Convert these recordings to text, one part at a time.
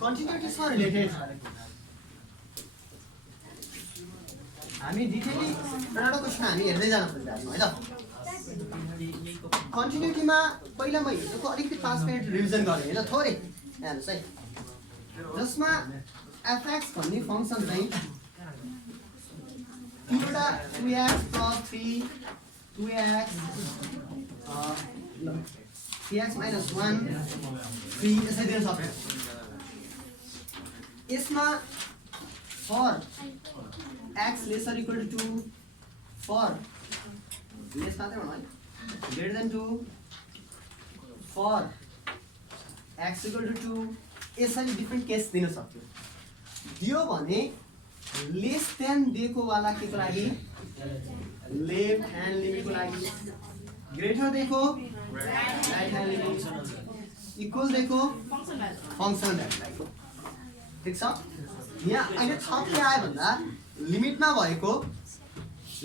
कन्टिन्युटीसँग related हामी डिटेली एउटा question हामी हेर्दै जान खोजिरहेछौँ है त। कन्टिन्युटीमा पहिला म हिजोको अलिकति 5 मिनट रिभिजन गरेँ होइन थोरै हेर्नुहोस् है, जसमा fx भन्ने फङ्सन चाहिँ एउटा 2x plus 3 2x 3x minus 1 3 यसरी दिन सक्छ। यसमा for x lesser equal to 2 for less मात्रै भन्नु है greater than 2 for x equal to 2 यसरी डिफ्रेन्ट केस दिन सक्थ्यो। दियो भने लेस देन दिएको वाला के को लागि लेफ्ट ह्यान्ड लिमिटको लागि, ग्रेटर दिएको राइट ह्यान्ड लिमिट, इक्वल दिएको फङ्सन भ्यालुको लागि। ठिक छ, यहाँ अहिले थप के आयो भन्दा लिमिटमा भएको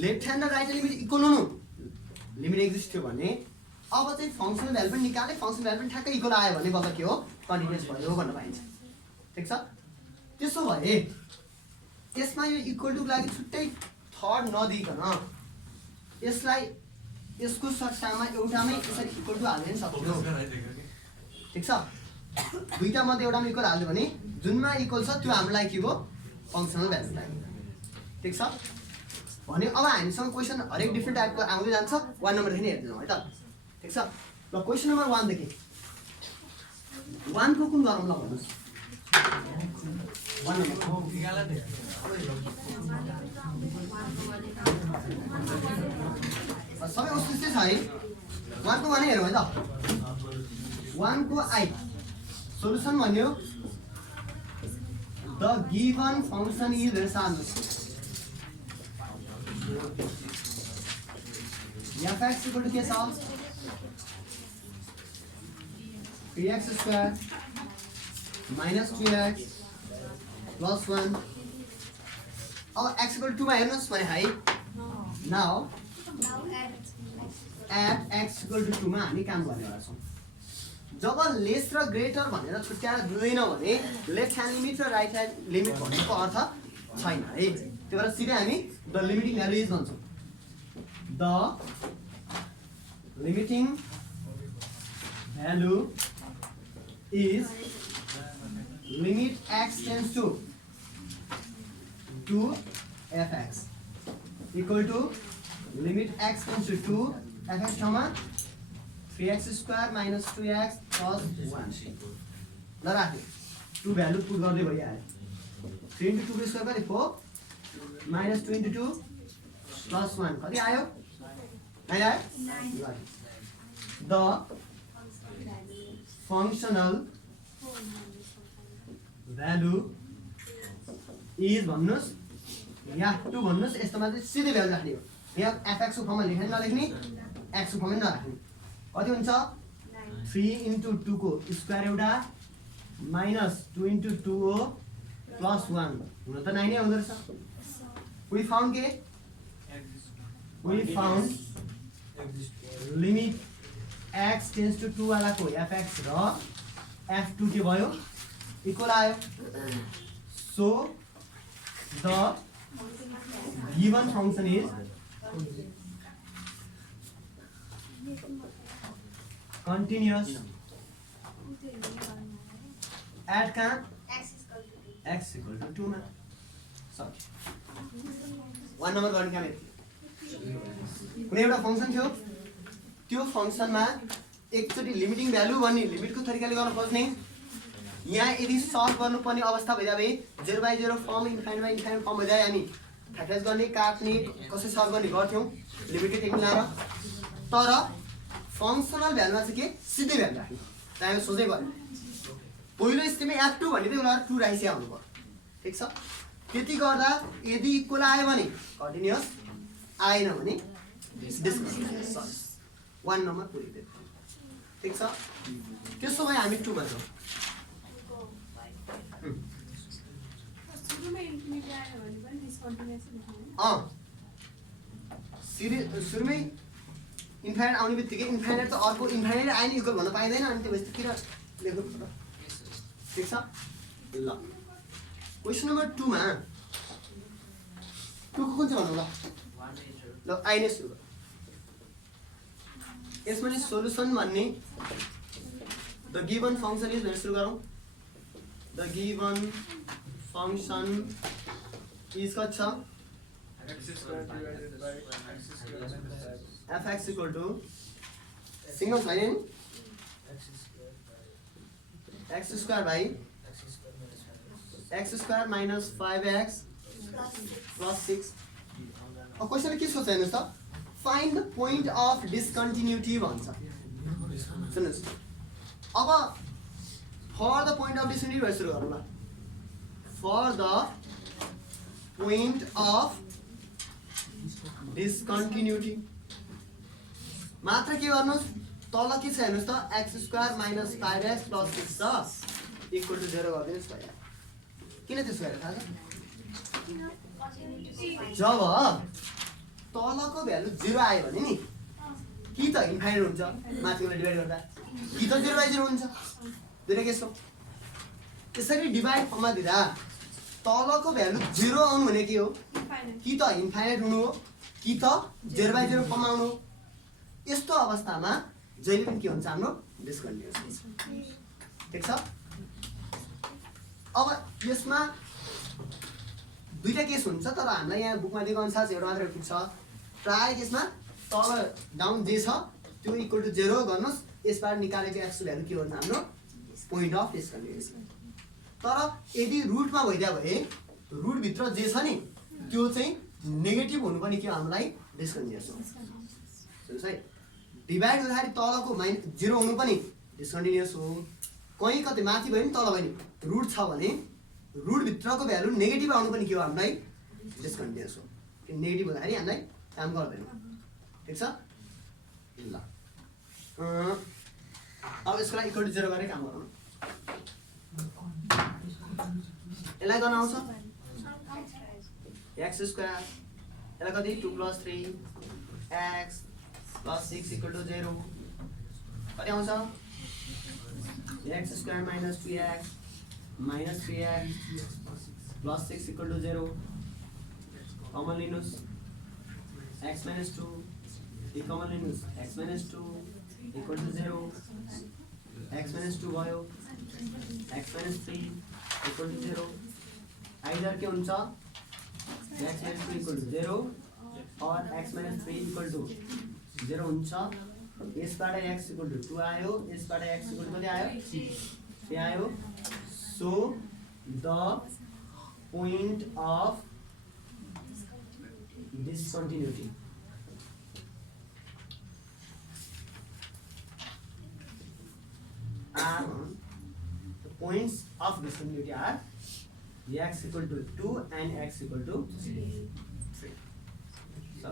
लेफ्ट ह्यान्ड र राइट ह्यान्ड लिमिट इक्वल हुनु लिमिट एक्जिस्ट थियो भने अब चाहिँ फङ्सनल भ्यालु पनि निकाले फङ्सनल भ्यालु पनि ठ्याक्कै इक्वल आयो भने बल्ल के हो कन्टिन्युअस भयो भन्न पाइन्छ। ठिक छ, त्यसो भए यसमा यो इक्वल टुको लागि छुट्टै थर्ड नदिइकन यसलाई यसको सट्टामा एउटामै यसरी इक्वल टु हाल्न सक्यो। ठिक छ, दुईटा मध्ये एउटामा इक्वल हाल्यो भने जुनमा इक्वल छ त्यो हाम्रो लागि के हो फङ्सनल भ्यालु लागि। ठिक छ भने अब हामीसँग क्वेसन हरेक डिफ्रेन्ट टाइपको आउँदै जान्छ। 1 नम्बरदेखि हेर्दै जाउँ है त। ठिक छ, ल क्वेसन नम्बर 1 देखि 1 को कुन गरौँ ल भन्नुहोस्। 1 नम्बर सबै उस्तै छ है। 1 को भने हेरौँ है त। 1 को आई सोलुसन भन्यो द गिवन फङ्सन इज रेसाल्युस fx equal to के छ 3x square minus 2x plus 1 अब x equal to 2 मा हेर्नुहोस् भने है now at x equal to 2 मा हामी काम गर्नेवाला छौँ। जब लेस र ग्रेटर भनेर छुट्याएर दिँदैन भने लेफ्ट ह्यान्ड लिमिट र राइट ह्यान्ड लिमिट भनेको अर्थ छैन है। त्यही भएर सिधै हामी द लिमिटिङ भ्यालु इज भन्छौँ। The limiting value is limit x tends to 2fx equal to limit x tends to 2 fx ठाउँमा 3x square minus 2x plus 1 ल राख्यो 2 भ्यालु पुट गर्दै भइहाल्यो। 3 into 2 स्क्वायर कति 4 minus 2 into 2 plus 1 कति आयो 9 आयो। द फङ्सनल भ्यालु इज भन्नुहोस् यहाँ 2 भन्नुहोस्। यस्तोमा चाहिँ सिधै भ्यालु राख्ने हो। यहाँ fx को फर्ममा लेख्ने नलेख्ने x को फर्ममा नराख्ने कति हुन्छ 3 into 2 को स्क्वायर एउटा माइनस 2 into 2 हो प्लस 1 हुन त 9 नै आउँदो रहेछ। we found के we found limit x tends to 2 वाला को fx र f2 के भयो इक्वल आयो। So the given function is continuous at कहाँ x equal to 2 मा सक्यो। 1 नम्बर गर्ने काम यति। कुनै एउटा फङ्सन थियो त्यो फङ्सनमा एकचोटि लिमिटिङ भ्यालु भन्ने लिमिटको तरिकाले गर्न खोज्ने। यहाँ यदि सल्भ गर्नुपर्ने अवस्था भइदियो भए 0/0 फर्म इन्फाइनाइट फर्म भइदिए हामी फ्याक्टराइज गर्ने काट्ने कसरी सल्भ गर्ने गर्थ्यौँ लिमिटेड टेक्निक लाएर। तर फङ्सनल भ्यालुमा चाहिँ के सिधै भ्यालु राख्ने त्यहाँ सोचै पऱ्यो। पहिलो स्थितिमा f2 भन्ने चाहिँ उसलाई 2 राखिसकेको हुनु पर्यो। ठिक छ, त्यति गर्दा यदि इक्वल आयो भने कन्टिन्युअस आएन भने डिस्कन्टिन्युअस 1 नम्बर पुरिदियो। ठिक छ, त्यसो भए हामी 2 मा छौँ। सुरुमै इन्फाइनाइट आउने बित्तिकै इन्फाइनाइट त अर्को इन्फाइनाइट आयो नि इक्वल भन्न पाइँदैन अनि त्यो भएपछि तिर लेख्नु पर्छ। ठिक छ, ल क्वेसन नम्बर 2 मा 2 को कुन चाहिँ भन्नु ल ल आई नै सुरु यसमा नि सोलुसन भन्ने द गिवन फंक्शन इज भनेर सुरु गरौँ द गिवन फंक्शन इज कति छ fx equal to सिंगल छैन नि x square by x square minus 5x plus 6 अब क्वेसन के सोच्छ हेर्नुस् त फाइन्ड द पोइन्ट अफ डिस्कन्टिन्युटी भन्छ सुन्नुस् अब फर द पोइन्ट अफ डिस्कन्टिन्युटी सुरु गरौँ ल फर द पोइन्ट अफ डिस्कन्टिन्युटी मात्र के गर्नुस् तल के छ हेर्नुस् त x square minus 5x plus 6 छ इक्वल टु 0 गरिदिनुस् त यार किन त्यसो गरेर थाहा छ जब तलको भ्यालु 0 आयो भने नि कि त इन्फाइनाइट हुन्छ माथिबाट डिभाइड गर्दा कि त 0/0 हुन्छ दुईटा केस हो त्यसरी डिभाइड फर्ममा दिँदा तलको भ्यालु 0 आउनु भने के हो कि त इन्फाइनाइट हुनु हो कि त 0/0 फर्ममा आउनु हो यस्तो अवस्थामा जहिले पनि के हुन्छ हाम्रो डिस्कन्टिन्युस हुन्छ ठीक छ अब यसमा दुईटा केस हुन्छ तर हामीलाई यहाँ बुकमा दिएको अनुसार एउटा मात्र पुग्छ प्राय केसमा तल डाउन जे छ त्यो इक्वल टु 0 गर्नुस् यसबाट निकालेको x भ्यालु के हुन्छ हाम्रो पोइन्ट अफ डिस्कन्टिन्युस तर यदि रुटमा भइदिया भए रुट भित्र जे छ नि त्यो चाहिँ नेगेटिभ हुनु पनि के हामीलाई डिस्कन्टिन्युस हो सुन्नुस् है डिभाइड गर्दाखेरि तलको -0 हुनु पनि डिस्कन्टिन्युस हो कहीँ कतै माथि भयो नि तल भयो नि रुट छ भने रुट भित्रको भ्यालु नेगेटिभ आउनु पनि के हो हामीलाई डिस्कन्टिन्युस हो किन नेगेटिभ हुँदाखेरि हामीलाई काम गर्दैन ठीक छ ल अब यसको लागि इक्वल टु 0 गरेर काम गरौँ यसलाई गर्न आउँछ x स्क्वायर यसलाई कति 2 + 3x plus 6 equal to 0 कति आउँछ x square minus 2x minus 3x plus 6 equal to 0 common लिनुस् x minus 2 ये कमन लिनुस् x minus 2 equal to 0 x minus 2 भयो x minus 3 equal to 0 either के हुन्छ x minus 2 equal to 0 और x minus 3 equal to 0 हुन्छ यसबाट x equal to 2 आयो यसबाट x equal to कति आयो 3 आयो so the point of discontinuity are the points of discontinuity are x equal to 2 and x equal to 3 so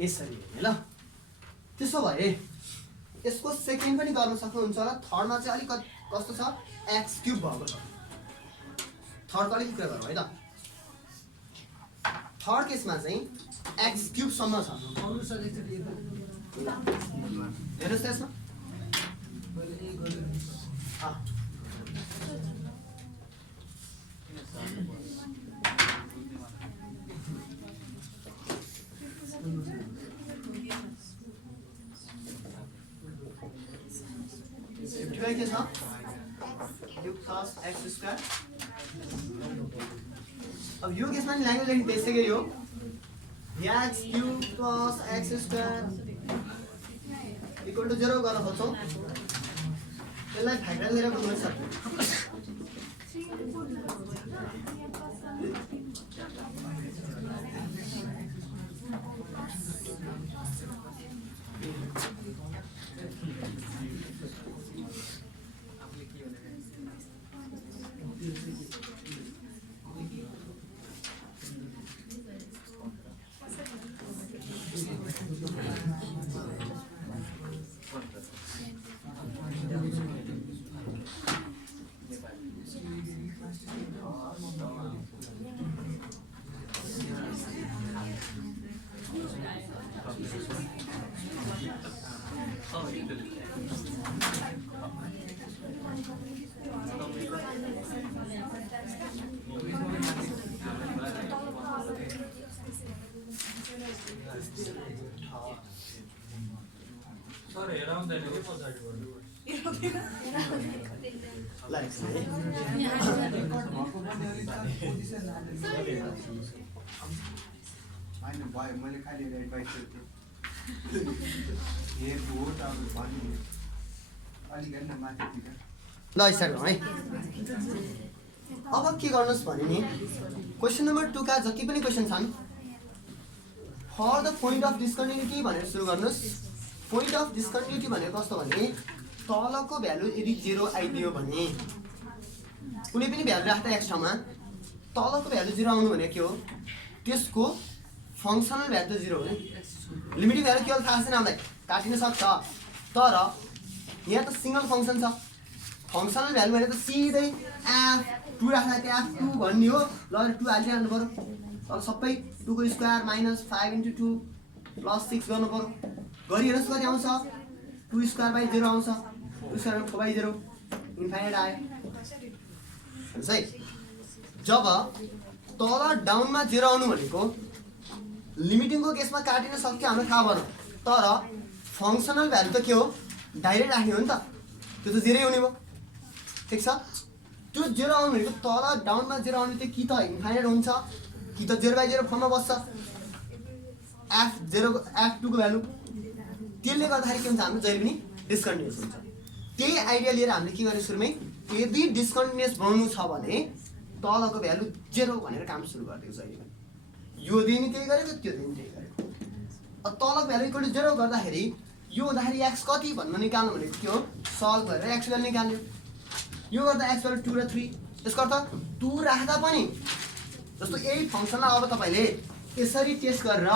यसरी हेर्ने ल त्यसो भए यसको सेकेन्ड पनि गर्न सक्नुहुन्छ होला थर्डमा चाहिँ अलिक कस्तो छ x क्यूब भएको छ थर्डको अलिक कुरा गरौँ है त थर्ड केसमा चाहिँ x क्यूब सम्म छ हेर्नुस् त यसमा के छ क्यूब प्लस x स्क्वायर अब यो केसमा नि ल्याङ्ग्वेज लेख्नु त्यसैगरी हो x cube plus x square equal to 0 गर्न खोज्छौँ यसलाई फ्याक्टर लिएर बुझ्नु छ सर हेराउँदैन के पछाडिबाट मैले खालि एडभाइस हे भोट अब भन्नु अलिकति न माथितिर ल स्टार्ट गरौँ है। अब के गर्नुहोस् भने नि क्वेसन नम्बर 2 का जति पनि क्वेसन छन् फर द पोइन्ट अफ डिस्कन्टिन्युटी भनेर सुरु गर्नुहोस्। पोइन्ट अफ डिस्कन्टिन्युटी भनेको कस्तो भने तलको भ्यालु यदि 0 आइदियो भने कुनै पनि भ्यालु राख्दा एक्स ठाउँमा तलको भ्यालु 0 आउनु भनेको के हो त्यसको फङ्सनल भ्यालु त 0 हो नि। लिमिटिङ भ्यालु केवल थाहा छैन हामीलाई काटिन सक्छ तर यहाँ त सिंगल फङ्सन छ। फङ्सनल भ्यालु भने त सिधै f2 राख्दा त्यो f2 भन्ने हो। ल 2 हालिहाल्नु पर्यो अब सबै 2 को स्क्वायर माइनस 5 × 2 प्लस 6 गर्नु पर्यो। गरिहेर्नुहोस् कति आउँछ 2 स्क्वायर बाई 0 आउँछ 2 स्क्वायर 4 बाई 0 इन्फाइनाइट आयो है। जब तल डाउनमा 0 आउनु भनेको लिमिटिङको केसमा काटिन सक्यो हाम्रो थाहा भएन तर फङ्सनल भ्यालु त के हो डाइरेक्ट राख्ने हो नि त त्यो त 0 हुने भयो ठीक छ। त्यो 0 आउनु भनेको तल डाउनमा 0 आउने त्यो कि त इन्फाइनाइट हुन्छ कि त 0 बाई 0 फर्ममा बस्छ f0 f2 को भ्यालु त्यसले गर्दाखेरि के हुन्छ हाम्रो जहिले पनि डिस्कन्टिन्युअस हुन्छ। त्यही आइडिया लिएर हामीले के गर्ने सुरुमै यदि डिस्कन्टिन्युअस बनाउनु छ भने तलको भ्यालु 0 भनेर काम सुरु गरिदिएको जहिले पनि यो दिन त्यही गरेको त्यो दिन त्यही गरेको। अब तलको भ्यालु इक्वल टु 0 गर्दाखेरि यो हुँदाखेरि x कति भन्नु निकाल्नु भनेको के हो सल्भ गरेर x भ्यालु निकाल्नु। यो गर्दा x भ्यालु 2 र 3 त्यसको अर्थ 2 राख्दा पनि जस्तो यही फङ्सनलाई अब तपाईले यसरी टेस्ट गरेर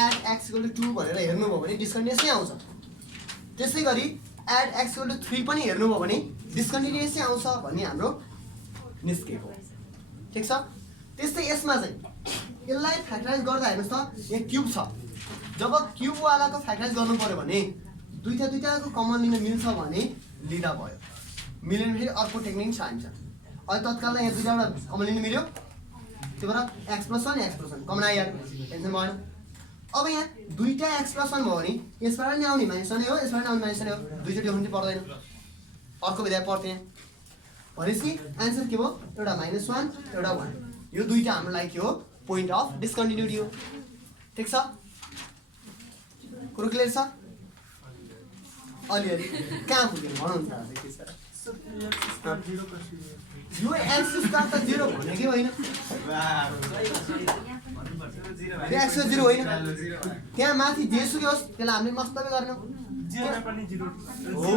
एड x = 2 भनेर हेर्नुभयो भने डिस्कन्टिन्युअस नै आउँछ। त्यसै गरी एड x = 3 पनि हेर्नुभयो भने डिस्कन्टिन्युअस नै आउँछ भन्ने हाम्रो निस्केको ठीक छ। त्यस्तै यसमा चाहिँ यसलाई फ्याक्टराइज गर्दा हेर्नुस् त यहाँ क्युब छ। जब क्युब वालाको फ्याक्टराइज गर्नु पर्यो भने दुईटाको कमन लिन मिल्छ भने लिँदा भयो मिलेन फेरि अर्को टेक्निक चाहिन्छ। अहिले तत्कालमा यहाँ दुईटाबाट कमन लिन मिल्यो त्यो भएर x + 1 x + 1 कमन आइहाल्यो टेन्सन भएन। अब यहाँ दुईटा x + 1 भयो भने यसबाट नि आउने -1 हो यसबाट नि आउने -1 हो दुईचोटि हुनु पर्दैन अर्को विधा पर्थ्यो भनेपछि आन्सर के भयो एउटा -1 एउटा 1 यो दुईटा हाम्रो लागि के हो पोइन्ट अफ डिस्कन्टिन्युटी हो ठीक छ। कुरो क्लियर छ अलिअलि कहाँ पुग्यो भन्नु यो x स्क्वायर त 0 भनेकै होइन x 0 होइन त्यहाँ माथि जेसुकै होस् त्यसलाई हामीले मस्तबै गर्नु हो।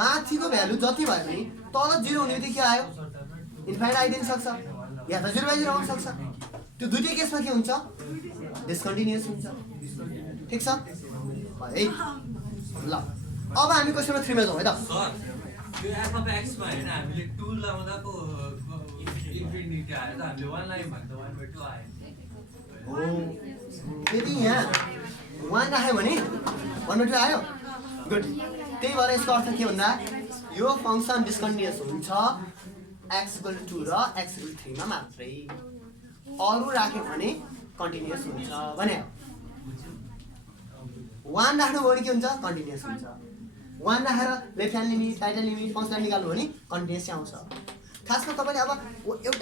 माथिको भ्यालु जति भयो भने तल 0 हुने बित्तिकै के आयो इन्फाइनाइट आइदिन सक्छ या त 0 बाई 0 आउन सक्छ। त्यो दुईटै केसमा के हुन्छ डिस्कन्टिन्युअस हुन्छ ठीक छ है। ल अब हामी क्वेसन नम्बर 3 मा जाउँ है त। यो f of x मा हैन हामीले 2 लाउँदाको इन्फिनिटी आयो त हामीले 1 लाइन भन्दा 1/2 आयो हो यदि यहाँ 1 राख्यो भने 1/2 आयो गुड। त्यही भएर यसको अर्थ के भन्दा यो फङ्सन डिस्कन्टिन्युअस हुन्छ x = 2 र x = 3 मा मात्रै अरु राख्यो भने कन्टिन्युअस हुन्छ भने 1 राख्नु भने के हुन्छ कन्टिन्युअस हुन्छ। 1 राखेर left hand limit right hand limit function निकाल्नु भने कन्टिन्युअस आउँछ। खासमा तपाईले अब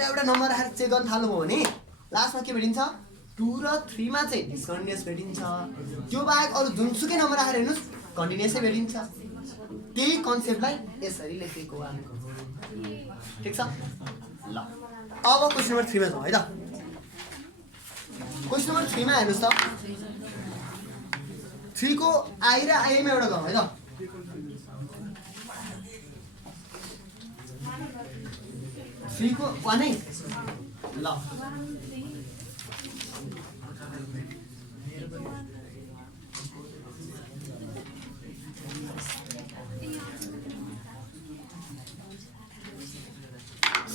एउटा नम्बर राखेर चेक गर्न थाल्नुभयो भने लास्टमा के भेटिन्छ 2 र 3 मा चाहिँ डिस्कन्टिन्युअस भेटिन्छ। त्यो बाहेक अरु जुनसुकै नम्बर राखेर हेर्नुस् कन्टिन्युअसै भेटिन्छ। त्यही कन्सेप्टलाई यसरी लेखेको हो ठीक छ। ल अब क्वेसन नम्बर 3 मा जाउँ है त। क्वेसन नम्बर 3 मा हेर्नुस् त 3 को i र i मा एउटा गरौँ है त। 3 को 1 है ल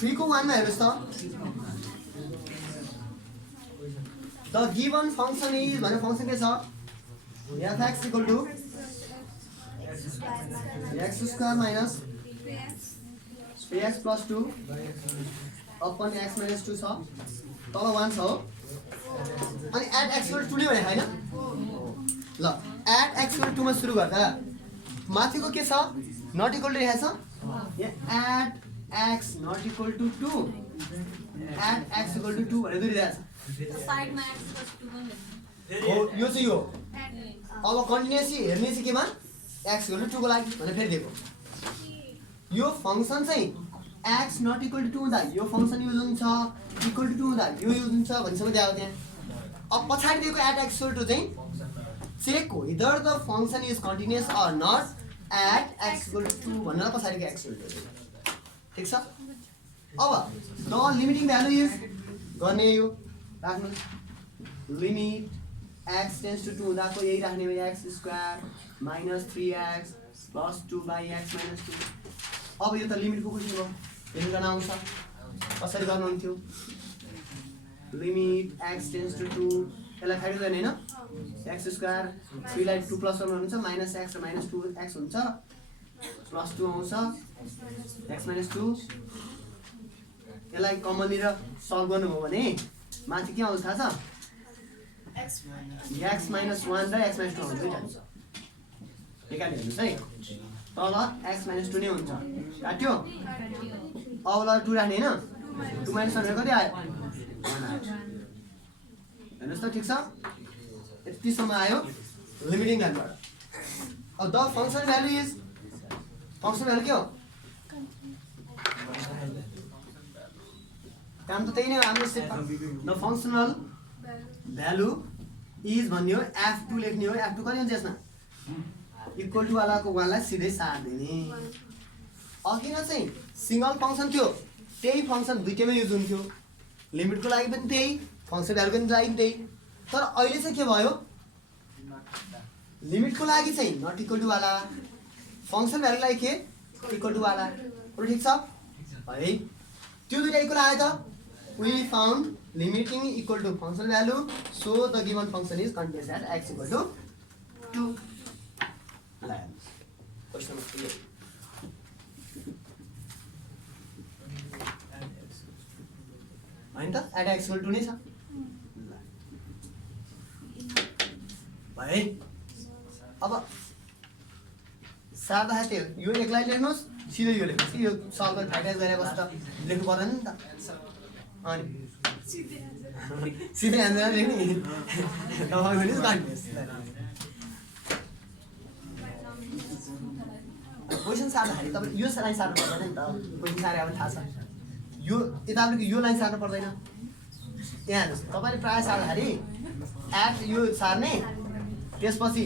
3 को 1 मा हेर्नुस् त द गिवन फंक्शन इज भने फंक्शन के छ f(x) = x² - ax plus 2 upon x minus 2 छ तल 1 छ हो अनि add x equal to 2 ले भने हैन ल add x equal to 2 मा सुरु गर्दा माथिको के छ not equal to रहेछ यहाँ add x not equal to 2 add x equal to 2 भनेर दिइरहेछ साइडमा x + 2 पनि हो यो चाहिँ यो अब कन्टिन्युअसली हेर्ने चाहिँ केमा x equal to 2 को लागि भने फेरि दिएको यो फंक्सन चाहिँ x not equal to 2 हुँदा यो फंक्सन युज हुन्छ equal to 2 हुँदा यो युज हुन्छ भन्नेसम्म दिएको त्यहाँ अब पछाडी दिएको add x equal to चाहिँ check whether the function is continuous or not at x equal to 2 भनेर पछाडीको x equal to ठीक छ अब the limiting value is गर्ने यो राख्नु limit x tends to 2 हुँदाको यही राख्ने हो x square minus 3x plus 2/x minus 2 अब यो त लिमिटको क्वेशन हो हेर्नु गर्न आउँछ कसरी गर्नुहुन्थ्यो लिमिट x tends to 2 यसलाई खाइदिनुदैन हैन x square 3 लाई 2 plus 1 हुन्छ minus x र minus 2x हुन्छ plus 2 आउँछ x minus 2 यसलाई कमन लिएर सल्भ गर्नु हो भने माथि के आउँछ थाहा छ x minus 1 र x minus 2 आउँछ दुईटा हुन्छ निकाल्नु हेर्नुस् है तल x minus 2 नै हुन्छ काट्यो अब ल 2 राख्ने हैन 2 minus 1 कति आयो 1 हेर्नुस् त ठीक छ यतिसम्म आयो लिमिटिङ भ्यालुबाट अब the function value is function value के हो काम त त्यही नै हो हाम्रो द फंक्सनल भ्यालु इज भन्ने हो f2 लेख्ने हो f2 कति हुन्छ यसमा इक्वल टु वालाको 1 लाई सिधै सार् दिने अघि न चाहिँ सिंगल फंक्सन थियो त्यही फंक्सन दुईटैमा युज हुन्थ्यो लिमिटको लागि पनि त्यही फंक्सन भ्यालुको लागि पनि त्यही तर अहिले चाहिँ के भयो लिमिटको लागि चाहिँ नट इक्वल टु वाला फंक्सन भ्यालुलाई के इक्वल टु वाला पुरो ठीक छ है त्यो दुईटा इक्वल आयो त we found limiting equal to function value so the given function is continuous at x equal to 2 question number 3 हैन त at x equal to 2 नै छ भाइ अब सादा है त्यो यो एकलाई लेख्नुस् सिधै यो लेख्नुस् कि यो सल्भ गरेर फ्याक्टराइज गरेको त लेख्नु पर्दैन नि त अनि सिधै आन्सर लेख्ने तपाईँ पनि कन्फ्युज क्वेसन सार्दाखेरि तपाईँ यो लाइन सार्नु पर्दैन नि त क्वेसन सारे अब थाहा छ यो यतापट्टि यो लाइन सार्नु पर्दैन यहाँ हेर्नुहोस् तपाईँले प्रायः सार्दाखेरि एट यो सार्ने त्यसपछि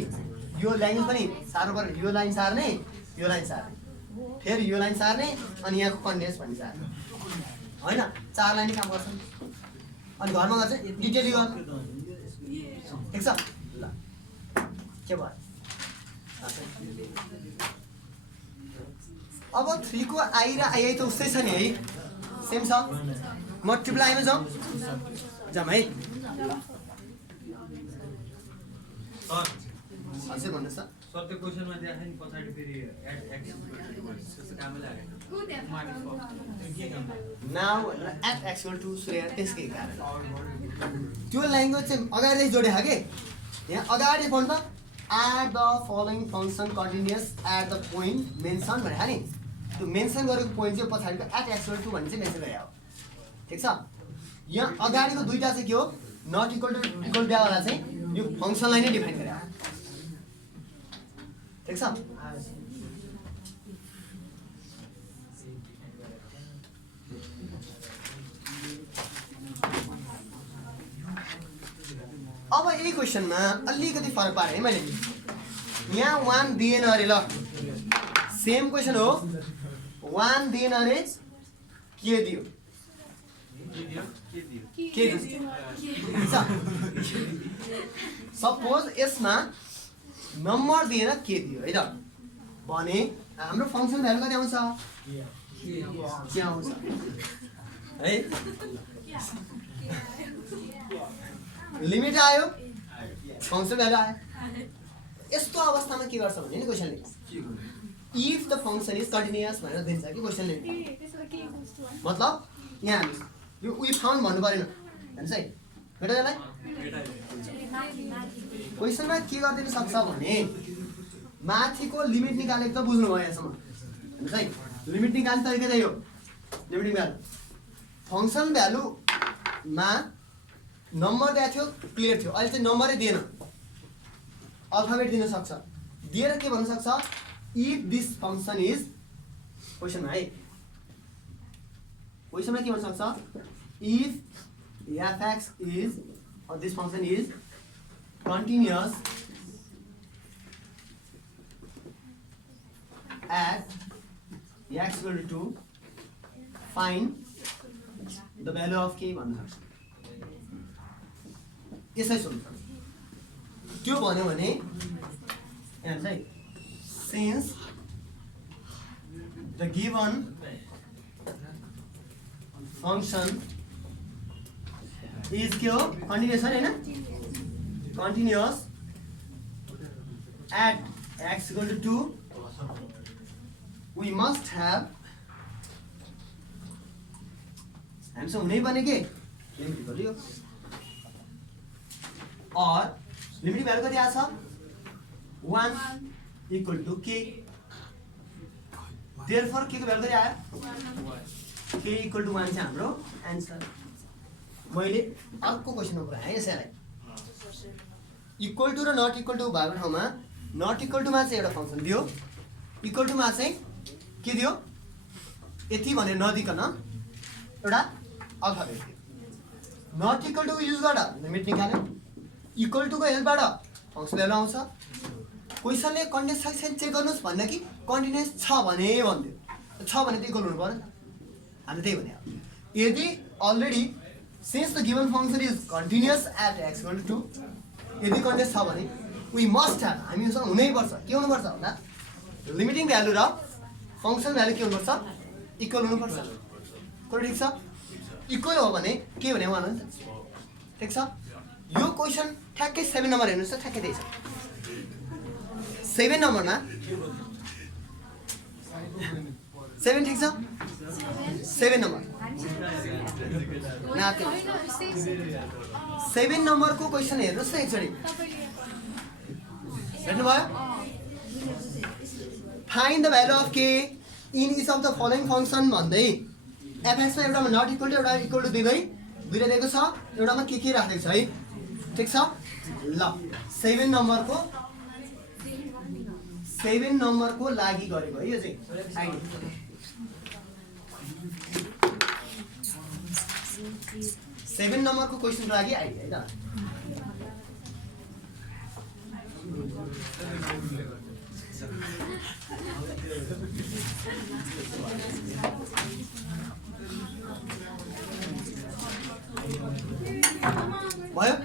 यो लाइन पनि सार्नु पर्यो यो लाइन सार्ने यो लाइन सार्ने फेरि यो लाइन सार्ने अनि यहाँको कन्डेन्स भन्ने सार्ने हैन 4 लाइन काम गर्छ अनि घरमा गर्छ डिटेली गर ठीक छ ल के भयो अब 3 को आई र आई त उस्तै छ नि है सेम छ मल्टिप्लाई मा जाऊ जाम है हजुर भन्नुहोस् त सर त्यो क्वेशनमा दिएको नि पछाडी फेरि एड एक्स त्यस्तो कामै लागेन now at x equal to सूर्य त्यसकै कारण त्यो ल्याङ्ग्वेज चाहिँ अगाडि जोडेको के यहाँ अगाडि पढ्नु त at the following function continuous at the point mention भने नि त्यो मेन्सन गरेको पोइन्ट चाहिँ पछाडिको एट x equal to भन्ने चाहिँ मेन्सन गरे हो ठीक छ यहाँ अगाडिको दुईटा चाहिँ के हो नट इक्वल टु इक्वल दिएवाला चाहिँ यो फंक्सनलाई नै डिफाइन गरे हो ठीक छ अब यही क्वेशनमा अलिकति फरक पारे है मैले यहाँ 1 दिएन अरे ल सेम क्वेशन हो 1 दिएन अरे के दियो सपोज यसमा नम्बर दिएर के दियो है त भने हाम्रो फंक्सन भ्यालु कति आउँछ के आउँछ है लिमिट आयो फंक्सन भ्यालु आयो यस्तो अवस्थामा के गर्छ भने नि क्वेशनले if the function is continuous भनेर दिन्छ कि क्वेसनले मतलब यहाँ हामी यो वी फाउन्ड भन्नु परेन हेर्नुहोस् है भेट यसलाई क्वेसनमा के गरिदिन सक्छ भने माथिको लिमिट निकालेको त बुझ्नु भयो यहाँसम्म हेर्नुहोस् है लिमिट निकाल्ने तरिका चाहिँ हो लिमिटिङ भ्यालु फङ्सन भ्यालुमा नम्बर दिएको थियो क्लियर थियो अहिले चाहिँ नम्बरै दिएन अल्फाबेट दिन सक्छ दिएर के भन्न सक्छ इफ दिस फङ्सन इज क्वेसनमा है क्वेसनमा के भन्न सक्छ if fx is or this function is continuous at x equal to 2 find the value of k भन्न सक्छ यसै सोध्नु त्यो भन्यो भने हेर्नुहोस् है since the given function is के हो continuous हैन continuous at x equal to 2 we must have हामीसँग हुनै पर्ने के लिमिट भ्यालु और लिमिट भ्यालु कति आछ 1 equal to k therefore k को भ्यालु कति आयो k equal to 1 चाहिँ हाम्रो आन्सर मैले अर्को क्वेसनमा पुऱ्याएँ यसैलाई इक्वल टु र नट इक्वल टु भएको ठाउँमा नट इक्वल टुमा चाहिँ एउटा फङ्सन दियो इक्वल टुमा चाहिँ के दियो यति भनेर नदिकन एउटा अल्फाबेट दियो नट इक्वल टुको युज गर लिमिट निकाल्यो इक्वल टुको हेल्पबाट फङ्सन भ्यालु आउँछ क्वेसनले कन्टिन्युअस छ कि चेक गर्नुहोस् भन्दा कि कन्टिन्युअस छ भने भनिदियो छ भने त इक्वल हुनु पर्यो हामीले त्यही भने यदि already since the given function is continuous at x equal to 2 यदि कन्टिन्युअस छ भने we must have हामीसँग हुनै पर्छ के हुनु पर्छ भन्दा लिमिटिङ भ्यालु र फङ्सन भ्यालु के हुनु पर्छ इक्वल हुनु पर्छ कुरा ठीक छ इक्वल हो भने के भने उहाँ हुन्छ ठीक छ यो क्वेसन ठ्याक्कै 7 नम्बर हेर्नुस् त ठ्याक्कै त्यही छ 7 नम्बरमा 7 ठीक छ 7 नम्बर 7 नम्बरको क्वेसन हेर्नुहोस् न एकचोटि हेर्नुभयो फाइन्ड द भ्यालु अफ के in each of the following function भन्दै एफएक्समा एउटामा नट इक्वल टु एउटा इक्वल टु दिँदै दुईटा दिएको छ एउटामा के राखेको छ है ठिक छ ल 7 नम्बरको लागि गरेको है यो चाहिँ आइडिया 7 नम्बरको क्वेसनको लागि आइडिया है त भयो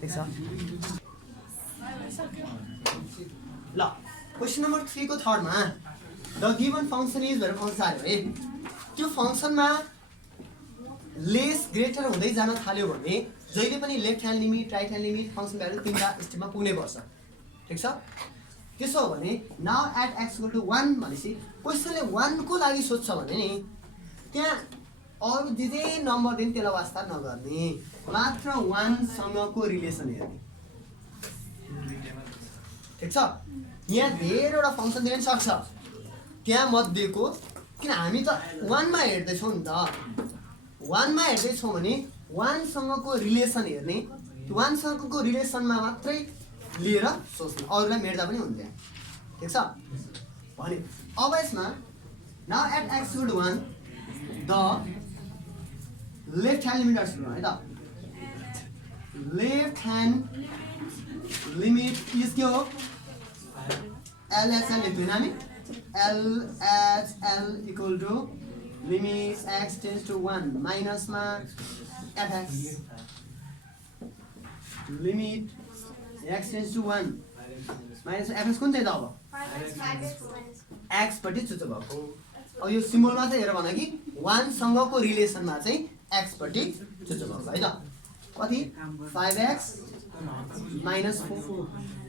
ठिक छ ल क्वेसन नम्बर 3 को थर्डमा द गिवन फङ्सन इज भनेर फङ्सन आयो है त्यो फङ्सनमा लेस ग्रेटर हुँदै जान थाल्यो भने जहिले पनि left hand limit right hand limit function value तिनवटा स्टेपमा पुग्नै पर्छ ठिक छ त्यसो हो भने now at x equal to 1 भनेपछि क्वेसनले 1 को लागि सोध्छ भने नि त्यहाँ अरू जे नम्बर दिन त्यसलाई वास्ता नगर्ने मात्र 1 सँगको रिलेसन हेर्ने ठिक छ यहाँ धेरैवटा फङ्सन दिन सक्छ त्यहाँ मध्येको किन हामी त 1 मा हेर्दैछौँ नि त 1 मा हेर्दैछौँ भने 1 सँगको रिलेसन हेर्ने 1 सँगको रिलेसनमा मात्रै लिएर सोच्ने अरूलाई मेट्दा पनि हुन्छ ठिक छ भने अब यसमा now at x equal to 1 the left hand limit है त लेफ्ट ह्यान्ड लिमिट इज के हो LHL लेख्दैन हामी LHL equal to limit x tends to 1 minus ma fx limit x tends to 1 minus fx कुन चाहिँ त अब x पट्टि चुच्चो भएको अब यो सिम्बलमा चाहिँ हेर भन कि 1 सँगको रिलेसनमा चाहिँ x पट्टि चुच्चो भएको है त कति 5x -4